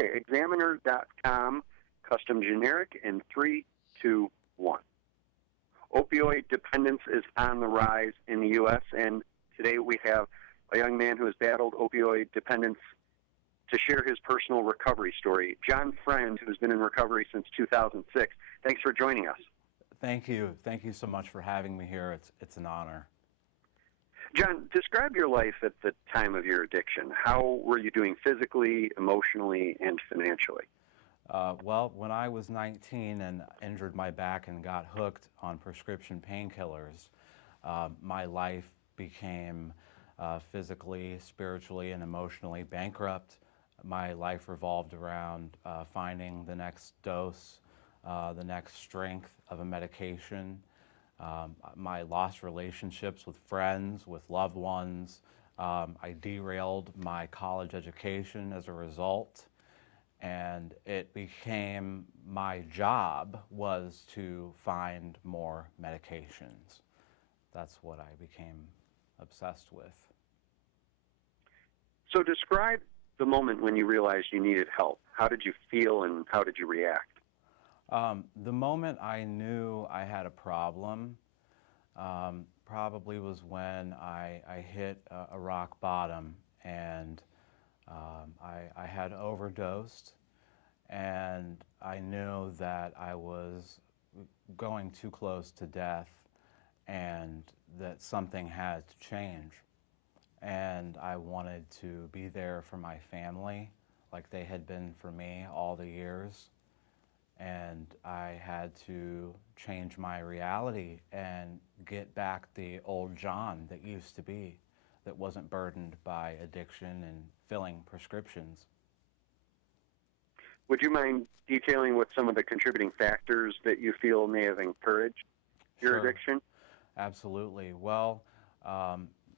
Okay, examiner.com, custom generic in 3, 2, 1. Opioid dependence is on the rise in the U.S., and today we have a young man who has battled opioid dependence to share his personal recovery story. John Friend, who's been in recovery since 2006. Thanks for joining us. Thank you. Thank you so much for having me here. It's an honor. John, describe your life at the time of your addiction. How were you doing physically, emotionally, and financially? Well, when I was 19 and injured my back and got hooked on prescription painkillers, my life became physically, spiritually, and emotionally bankrupt. My life revolved around finding the next dose, the next strength of a medication. My lost relationships with friends, with loved ones. I derailed my college education as a result. And it became my job was to find more medications. That's what I became obsessed with. So describe the moment when you realized you needed help. How did you feel and how did you react? The moment I knew I had a problem probably was when I hit a rock bottom, and I had overdosed, and I knew that I was going too close to death and that something had to change. And I wanted to be there for my family like they had been for me all the years. And I had to change my reality and get back the old John that used to be, that wasn't burdened by addiction and filling prescriptions. Would you mind detailing what some of the contributing factors that you feel may have encouraged your addiction? Absolutely. Well,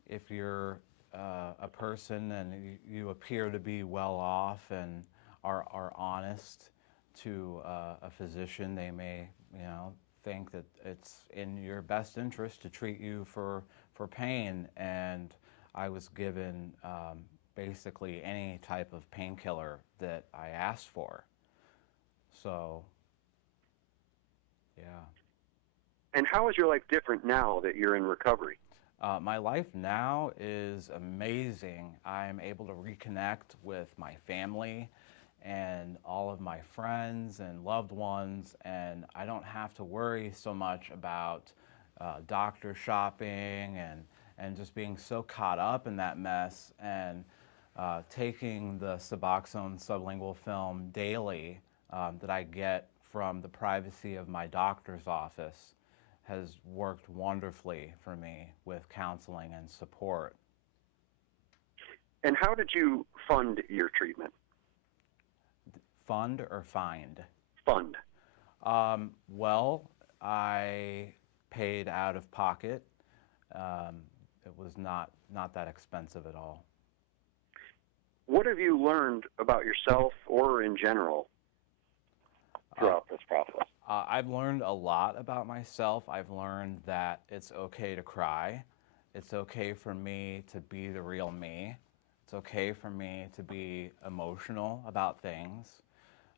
if you're a person and you appear to be well off and are honest to a physician, they may, think that it's in your best interest to treat you for pain. And I was given basically any type of painkiller that I asked for. So, yeah. And how is your life different now that you're in recovery? My life now is amazing. I'm able to reconnect with my family and all of my friends and loved ones, and I don't have to worry so much about doctor shopping and just being so caught up in that mess. And taking the Suboxone sublingual film daily that I get from the privacy of my doctor's office has worked wonderfully for me with counseling and support. And how did you fund your treatment? Fund or find? Fund. Well, I paid out of pocket. It was not that expensive at all. What have you learned about yourself or in general throughout this process? I've learned a lot about myself. I've learned that it's okay to cry. It's okay for me to be the real me. It's okay for me to be emotional about things.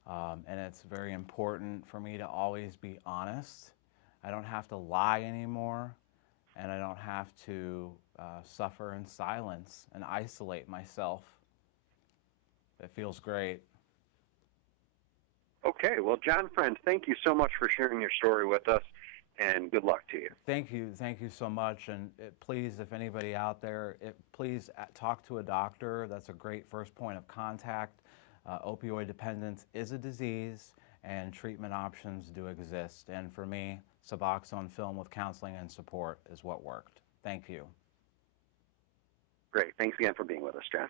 And it's very important for me to always be honest. I don't have to lie anymore, and I don't have to suffer in silence and isolate myself. It feels great. Okay, well, John Friend, thank you so much for sharing your story with us, and good luck to you. Thank you so much. And please, if anybody out there, please talk to a doctor. That's a great first point of contact. Opioid dependence is a disease, and treatment options do exist. And for me, Suboxone film with counseling and support is what worked. Thank you. Great. Thanks again for being with us, John.